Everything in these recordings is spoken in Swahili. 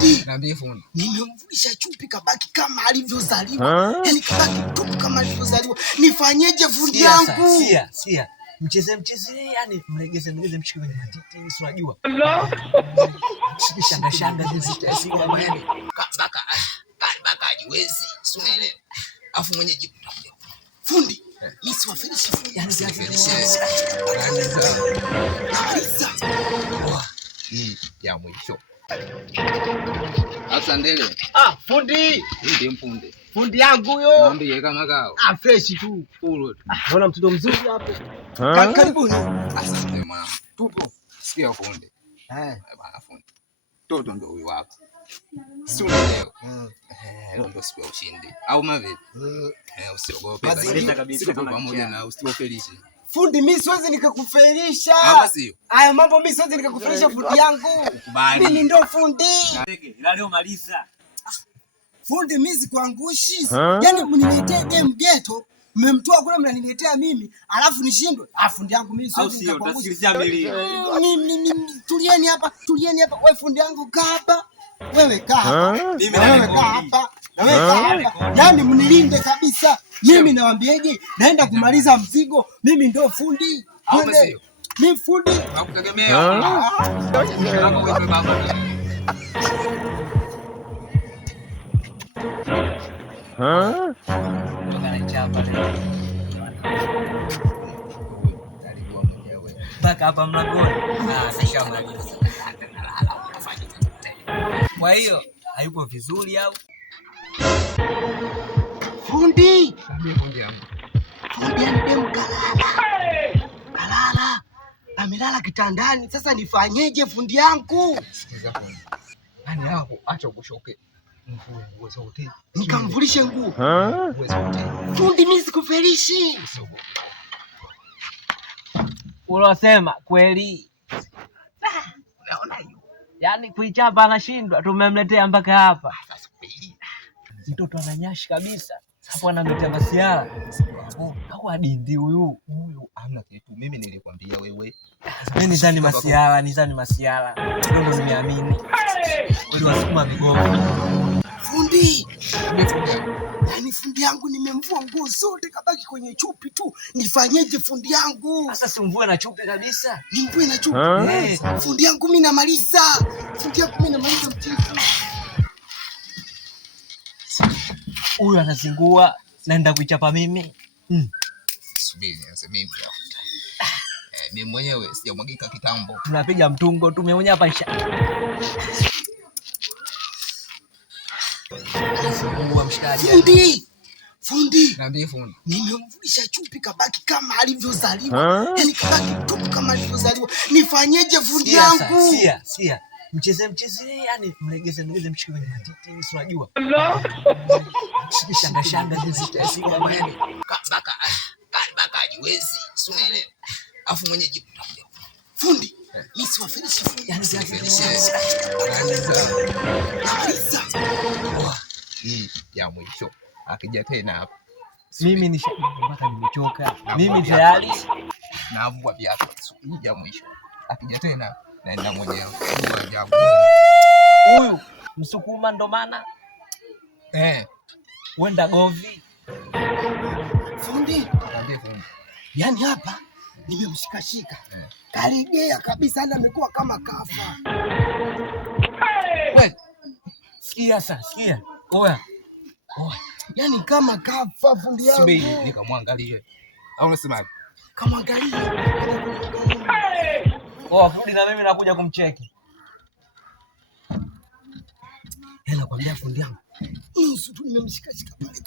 Fundi. Niambie fundi. Nimemvulisha chupi kabaki kama alivyozaliwa. Yaani kabaki tupu kama alivyozaliwa. Nifanyeje fundi yangu? Sia. Mcheze, yani mlegeze mshike kwenye matiti, si unajua. Shanga hizi tesi kwa wewe. Baka hajiwezi, si unaelewa. Afu mwenye jibu utakuja. Fundi, mimi siwafilishi fundi. Yani hii ya mwisho. Sasa ndele. Fundi. Hii ndiye mpunde. Fundi yangu huyo. Mwambie kama kao. Fresh tu. Full. Naona mtoto mzuri hapo. Karibuni. Asante mwana. Tupo. Sikia fundi. Bana fundi. Toto ndo huyu hapa. Si leo. Leo ndo siku ya ushindi. Au mavipi? Usiogope. Siko pamoja na usiofelishi. Fundi, mimi siwezi nikakufelisha. Sio. Haya mambo mimi siwezi nikakufelisha fundi yangu. Mimi ndo fundi. ila leo maliza. Fundi, mimi sikuangushi. Yaani mniletee game ghetto, mmemtoa kule mnaniletea mimi, alafu nishindwe. Fundi yangu mimi siwezi nikakuangusha. Mimi tulieni hapa. Wewe fundi yangu kaa hapa. Wewe kaa hapa. Mimi kaa hapa. Na wewe kaa hapa. Yaani mnilinde kabisa. Mimi nawaambiaje? Naenda kumaliza mzigo. Mimi ndo fundi. Mimi fundi. Nakutegemea. Baka hapa mlangoni. Sasa maliza. Kwa hiyo hayupo vizuri au? Fundi. Niambie fundi yangu. Fundi anadem kalala. Amelala kitandani. Sasa nifanyeje fundi yangu? Sikiza fundi. Yaani hapo acha kushoke. Nguo zote. Nikamvulishe nguo. Nguo zote. Fundi, mimi sikufelishi. Unasema kweli? Unaona hiyo? Yaani kuichapa anashindwa, tumemletea mpaka hapa. Sasa kweli. Mtoto ananyashi kabisa. Hapo anamletea masiara. Au adindi huyu. Hamna kitu. Mimi nilikwambia wewe. Mimi nizani masiara. Ndio nimeamini. Wewe wasukuma vigogo. Fundi. Yaani fundi yangu nimemvua nguo zote kabaki kwenye chupi tu. Nifanyeje fundi yangu? Sasa si mvue na chupi kabisa. Nimvue na chupi. Fundi yangu mimi namaliza. Mchezo. Huyu anazingua, naenda kuichapa mimi. Subiri sasa mimi hapo. Mimi mwenyewe sijamwagika kitambo. Tunapiga mtungo tumeonya hapa isha. Fundi. Niambie fundi. Nimemvulisha chupi kabaki kama alivyozaliwa. Yaani kabaki tupu kama alivyozaliwa. Nifanyeje fundi yangu? Sia. Mcheze, yani mlegeze mshike kwenye matiti, si unajua. Shanga hizi tesi kwa wewe. Baka hajiwezi, si unaelewa. Afu mwenye jibu utakuja. Fundi, mimi siwafilishi fundi. Yani hii ya mwisho. Akija tena hapa. Mimi mpaka nimechoka. Mimi tayari navua viatu. Hii ya mwisho. Akija tena naenda mwenyewe. Huyu Msukuma ndo maana. Wenda govi. Fundi. Yaani hapa nimemshikashika. Kalegea kabisa, hata amekuwa kama kafa. Wewe sikia. Oya. Yaani kama kafa fundi yangu. Subiri nikamwangalie. Au unasemaje? Kamwangalie. Fundi na mimi nakuja kumcheki. Nakwambia fundi yangu. Nusu tu nimemshikashika pale.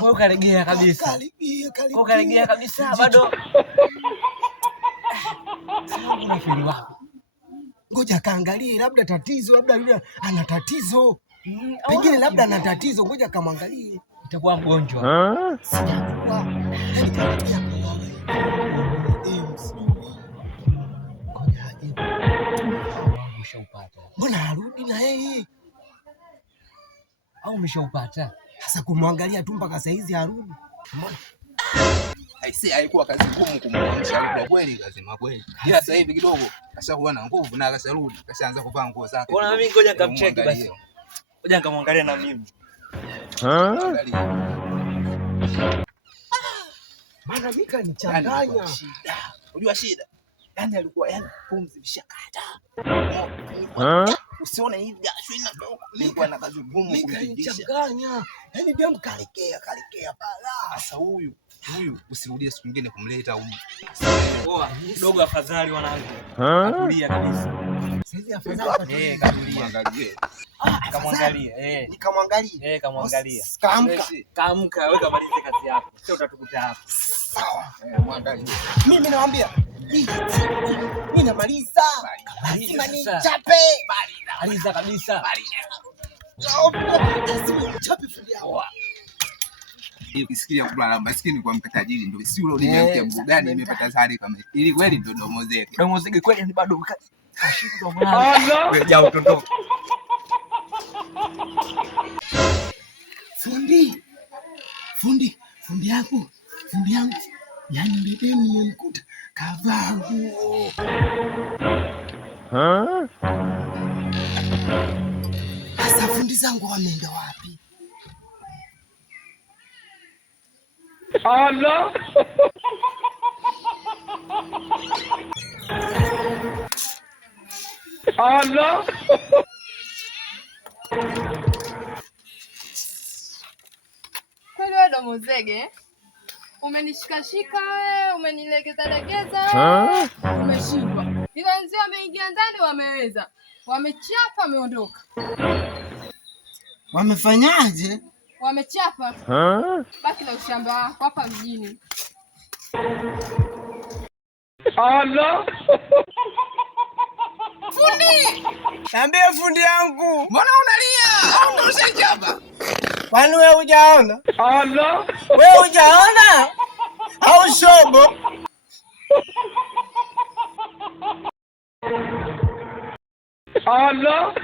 Kwa kalegea kabisa. Kalegea kabisa bado. Sasa unafili wapi? Ngoja kaangalie, labda tatizo, labda yule ana tatizo. Pengine labda ana tatizo, ngoja kamwangalie. Itakuwa mgonjwa. Sijakuwa. Yaani kalegea kwa wewe. Umeshaupata. Mbona harudi na yeye? Au umeshaupata? Sasa kumwangalia tu mpaka saa hizi harudi. Mbona? Haikuwa kazi ngumu kumwamsha kwa kweli, lazima kweli. Ila sasa hivi kidogo kashakuwa na nguvu na kasharudi, kashaanza kuvaa nguo zake. Mbona mimi ngoja nikamcheki basi. Ngoja nikamwangalia na mimi. Maana Mika nichanganya. Unajua shida? Yaani alikuwa pumzi mshakata. Usione hivi jasho inatoka. Nilikuwa na kazi ngumu kumtindisha. Nichanganya. Yaani ndio mkalikea bala. Sasa huyu usirudie siku nyingine kumleta huyu. Poa, dogo afadhali wanangu. Katulia kabisa. Sasa afadhali. Katulia. Kamwangalia. Nikamwangalia. Kamwangalia. Kaamka, wewe kamalize kazi yako. Sio utatukuta hapa. Sawa. Mwangalie. Mimi nawaambia mimi namaliza. Lazima nichape. Maliza kabisa. Chape fundi yako. Ukisikia kulala maskini kwa mkatajiri ndio si ule unaniambia mgo gani imepata sare kama ili kweli ndio domozeke. Domozeke kweli ni bado kashiku ndo mwana. Wewe jao tondoka. Fundi yangu. Yaani mbele nimemkuta kavaa nguo. Sasa fundi zangu wameenda wapi? Allah. Allah. Kweli wewe domozege? Umenishikashika wewe, umenilegeza, umeshindwa. Ila wenzio wameingia ndani wameweza. Wamechapa wameondoka. Wamefanyaje? Wamechapa. Baki na ushamba wako hapa mjini. Allah. Fundi! Niambie fundi yangu. Mbona unalia? Au ndio usijaba? Kwani wewe hujaona? Allah. Wewe hujaona? Au shobo? Allah.